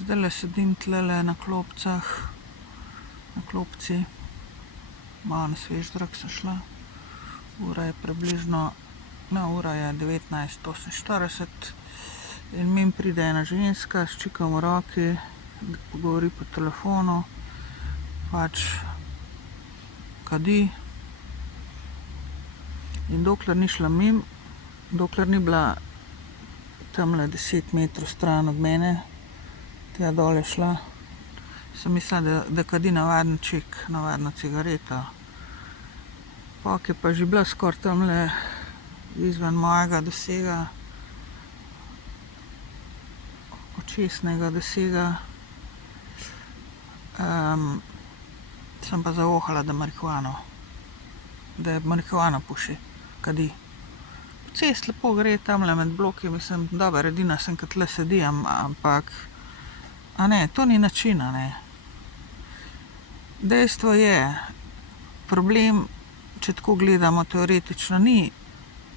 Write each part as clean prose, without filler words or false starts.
Zdajle sedim tlele na klopcah, na klopci. Malo na svež zrak sem šla. Ura je približno, ura je 19:48 in mimo pride ena ženska s čikom v roki, govori po telefonu, pač kadi. In dokler ni šla mimo, dokler ni bila tamle 10 metrov stran od mene, tja dol je šla, sem mislila, da kadi navaden čik, navadno cigareto. Pok je pa že bila skoraj tamle izven mojega dosega, očesnega dosega. Sem pa zavohala, da marihuano puši, kadi. Po cesti lepo gre tamle med bloki, mislim, dobro, edina sem, ko tle sedim, ampak a ne, to ni način, a ne. Dejstvo je, problem, če tako gledamo teoretično, ni,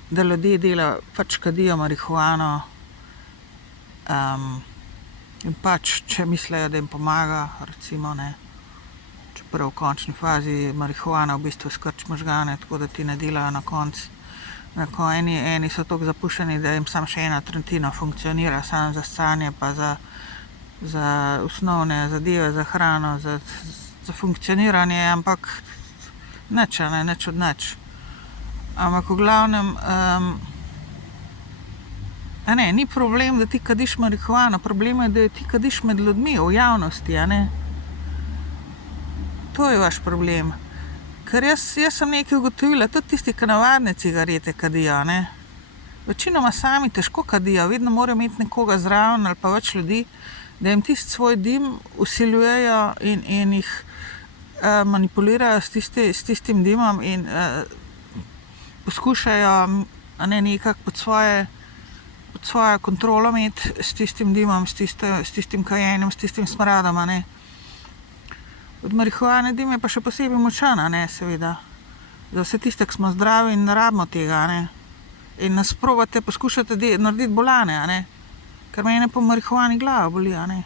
da ljudje pač kadijo marihuano in pač, če mislijo, da jim pomaga, recimo, ne. Čeprav v končni fazi marihuana v bistvu skrči možgane, tako da ti ne delajo na koncu. Eni so toliko zapuščeni, da jim samo še ena tretjina funkcionira, samo za scanje pa za osnovne zadeve, za hrano, za funkcioniranje, ampak nič, a ne, nič od nič. Ampak v glavnem, a ne, ni problem, da ti kadiš marihuano, problem je, da ti kadiš med ljudmi, v javnosti, a ne. To je vaš problem. Ker jaz sem nekaj ugotovila, tudi tisti, ki navadne cigarete kadijo, ne. Večinoma sami težko kadijo, vedno morajo imeti nekoga zraven ali pa več ljudi, da jim tisti svoj dim vsiljujejo in jih manipulirajo s tistim dimom in poskušajo, a ne, nekako pod svojo kontrolo imeti s tistim dimom, s tistim kajenjem, s tistim smradom, a ne. Od marihuane dim je pa še posebej močan, a ne, seveda. Za vse tiste, ki smo zdravi in ne rabimo tega, a ne. In nas probate, poskušate narediti bolane, a ne. Ker mene po marihuani glava boli, a ne.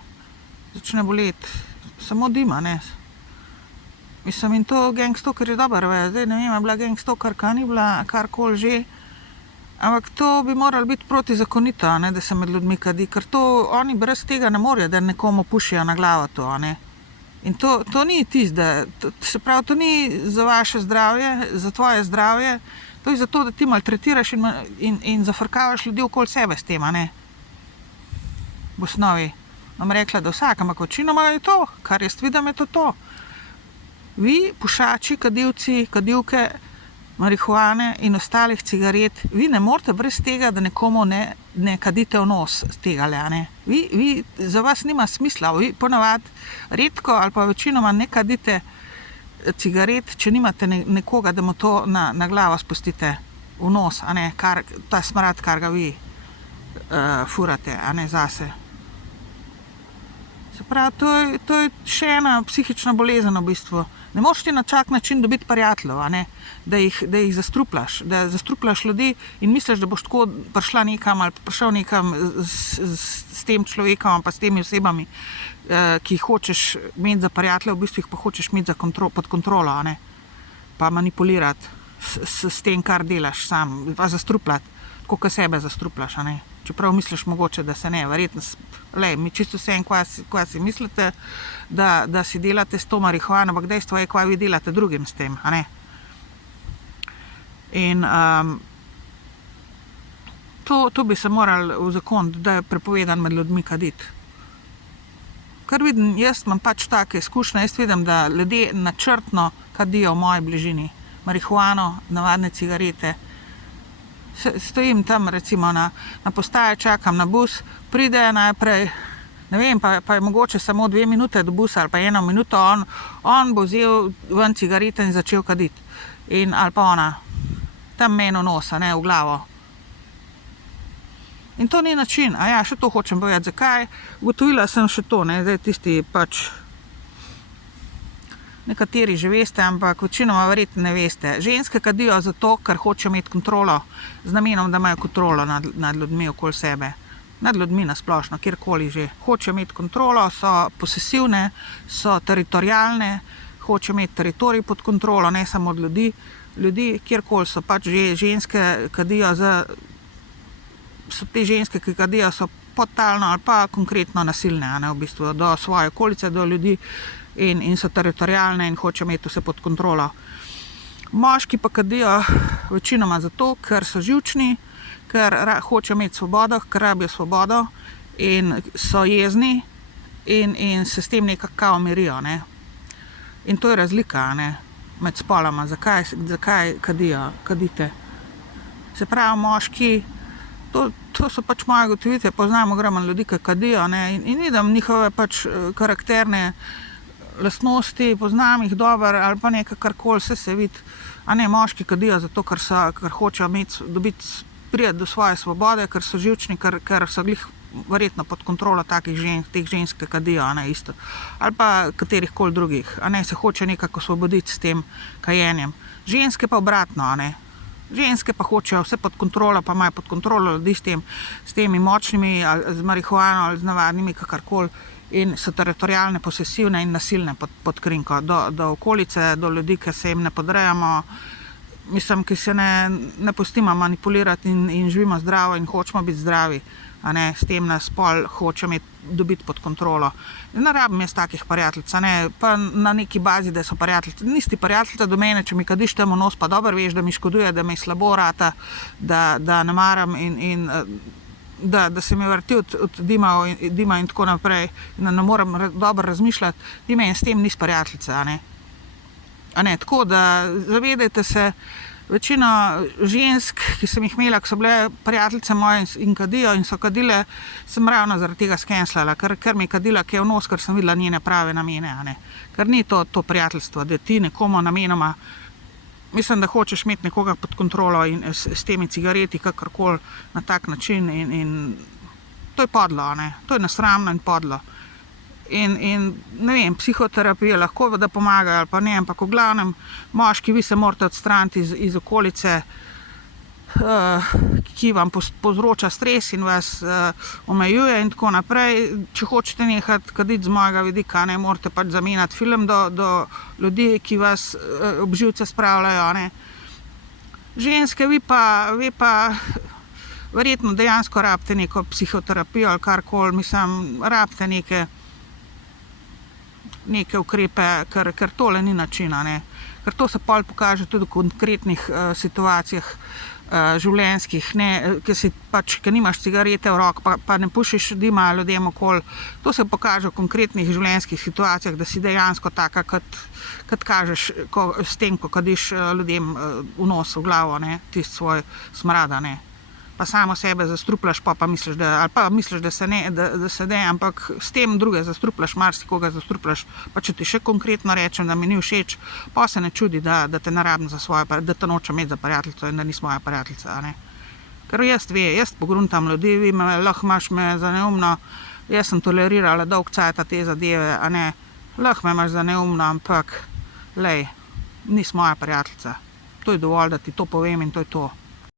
Začne boleti. Samo dim, a ne. Mislim, in to gangstokerji dobro vejo. Zdaj ne vem, je bila gangstokerka, ni bila, karkoli že. Ampak to bi moralo biti protizakonito, a ne, da se med ljudmi kadi. Ker to oni brez tega ne morejo, da nekomu pušijo na glavo to, a ne. In to ni tisto, se pravi, to ni za vaše zdravje, za tvoje zdravje, to je zato, da ti maltretiraš in zafrkavaš ljudi okoli sebe s tem, a ne. V osnovi. Bom rekla, da vsak, ampak večinoma je to, kar jaz vidim, je to. Vi, pušači, kadilci, kadilke, marihuane in ostalih cigaret, vi ne morete brez tega, da nekomu ne kadite v nos z tega, a ne. Vi, za vas nima smisla, vi ponavadi redko ali pa večinoma ne kadite cigaret, če nimate nekoga, da mu to na glavo spustite v nos, a ne, ta smrad, kar ga vi furate, a ne, zase. Se pravi, to je še ena psihična bolezen v bistvu. Ne moreš ti na čak način dobiti prijateljev, a ne, da jih zastrupljaš, da zastrupljaš ljudi in misliš, da boš tako prišla nekam ali prišel nekam s tem človekom pa s temi osebami, ki jih hočeš imeti za prijatelje, v bistvu jih pa hočeš imeti pod kontrolo, a ne, pa manipulirati s tem, kar delaš sam, pa zastrupljati, tako kot sebe zastrupljaš, a ne. Čeprav misliš mogoče, da se ne, verjetno, mi čisto vsem, kaj si mislite, da si delate s to marihuano, ampak dejstvo je, kaj vi delate drugim s tem, a ne. In to bi se morali uzakoniti, da je prepovedano med ljudmi kaditi. Kar vidim, jaz imam pač take izkušnje, jaz vidim, da ljudje načrtno kadijo v moji bližini marihuano, navadne cigarete. Stojim tam recimo na postaji, čakam na bus, pride najprej, ne vem, pa je mogoče samo 2 minute do busa ali pa 1 minuto, on bo vzel ven cigarete in začel kaditi. Ali pa ona, tam meni v nos, a ne, v glavo. In to ni način, a ja, še to hočem povedati, zakaj. Ugotovila sem še to, ne, zdaj tisti pač, nekateri že veste, ampak večinoma verjetno ne veste. Ženske kadijo zato, ker hočejo imeti kontrolo, z namenom, da imajo kontrolo nad ljudmi okoli sebe. nad ljudmi nasplošno, kjerkoli že. Hočejo imeti kontrolo, so posesivne, so teritorijalne, hočejo imeti teritorij pod kontrolo, ne samo od ljudi, kjerkoli so pač že ženske, kadijo so te ženske, ki kadijo, so podtalno ali pa konkretno nasilne, v bistvu, do svoje okolice, do ljudi in so teritorijalne in hočejo imeti vse pod kontrolo. Moški pa kadijo večinoma zato, ker so živčni, ker hočejo imeti svobodo, ker rabijo svobodo in so jezni in se s tem nekako mirijo. Ne. In to je razlika, ne, med spoloma, zakaj kadite. Se pravi, moški, to so pač moje ugotovitve, poznam ogromno ljudi, ki kadijo, ne, in vidim njihove pač karakterne lastnosti, poznam jih dobro ali pa nekaj karkoli, vse se vidi. A ne, moški kadijo zato, ker hočejo priti do svoje svobode, ker so živčni, ker so glih verjetno pod kontrolo teh žensk, ki kadijo, a ne, isto. Ali pa katerihkoli drugih, a ne, se hoče nekako osvoboditi s tem kajenjem. Ženske pa obratno, a ne. Ženske pa hočejo vse pod kontrolo, pa imajo pod kontrolo ljudi s temi močnimi, ali z marihuano, ali z navadnimi, kakorkoli, in so teritorijalne, posesivne in nasilne pod krinko, do okolice, do ljudi, ki se jim ne podrejamo, mislim, ki se ne pustimo manipulirati in živimo zdravo in hočemo biti zdravi, a ne, s tem nas pol hoče dobiti pod kontrolo. Ne rabim jaz takih prijateljic, a ne, pa na neki bazi, da so prijateljice. Nisi prijateljica do mene, če mi kadiš temu nos, pa dobro veš, da mi škoduje, da mi slabo rata, da ne maram in da se mi vrti od dima in tako naprej, in da ne moram dobro razmišljati, ti meni s tem nisi prijateljica, a ne. A ne, tako da zavedajte se, večina žensk, ki sem jih imela, ki so bile prijateljice moje in kadijo in so kadile, sem ravno zaradi tega skenslala, ker mi je kadila kaj v nos, ker sem videla njene prave namene, a ne. Ker ni to prijateljstvo, da ti nekomu namenoma, mislim, da hočeš imeti nekoga pod kontrolo in s temi cigareti, kakorkoli na tak način in to je podlo, a ne. To je nesramno in podlo. In ne vem, psihoterapija lahko da pomaga ali pa ne, ampak v glavnem moški, vi se morate odstraniti iz okolice, ki vam povzroča stres in vas omejuje in tako naprej. Če hočete nehati kaditi z mojega vidika, ne, morate pač zamenjati film do ljudi, ki vas ob živce spravljajo, ne. Ženske, vi pa verjetno dejansko rabite neko psihoterapijo ali karkoli, mislim, rabite neke ukrepe, ker tole ni način, ne. Ker to se pol pokaže tudi v konkretnih situacijah življenjskih, ne, ki nimaš cigarete v roki, pa ne pušiš dima ljudem okoli. To se pokaže v konkretnih življenjskih situacijah, da si dejansko taka, kot kažeš s tem, ko kadiš ljudem v nos, v glavo, ne, tisti svoj smrad, ne. Pa samo sebe zastrupljaš, pa misliš, da se ne, ampak s tem druge zastrupljaš, marsikoga zastrupljaš. Pa če ti še konkretno rečem, da mi ni všeč, pa se ne čudi, da te ne rabim da te nočem imeti za prijateljico in da nisi moja prijateljica, a ne. Ker jaz pogruntam ljudi, vi lahko imaš me za neumno, jaz sem tolerirala dolg cajt te zadeve, a ne. Lahko me imaš za neumno, ampak lej, nisi moja prijateljica. To je dovolj, da ti to povem in to je to.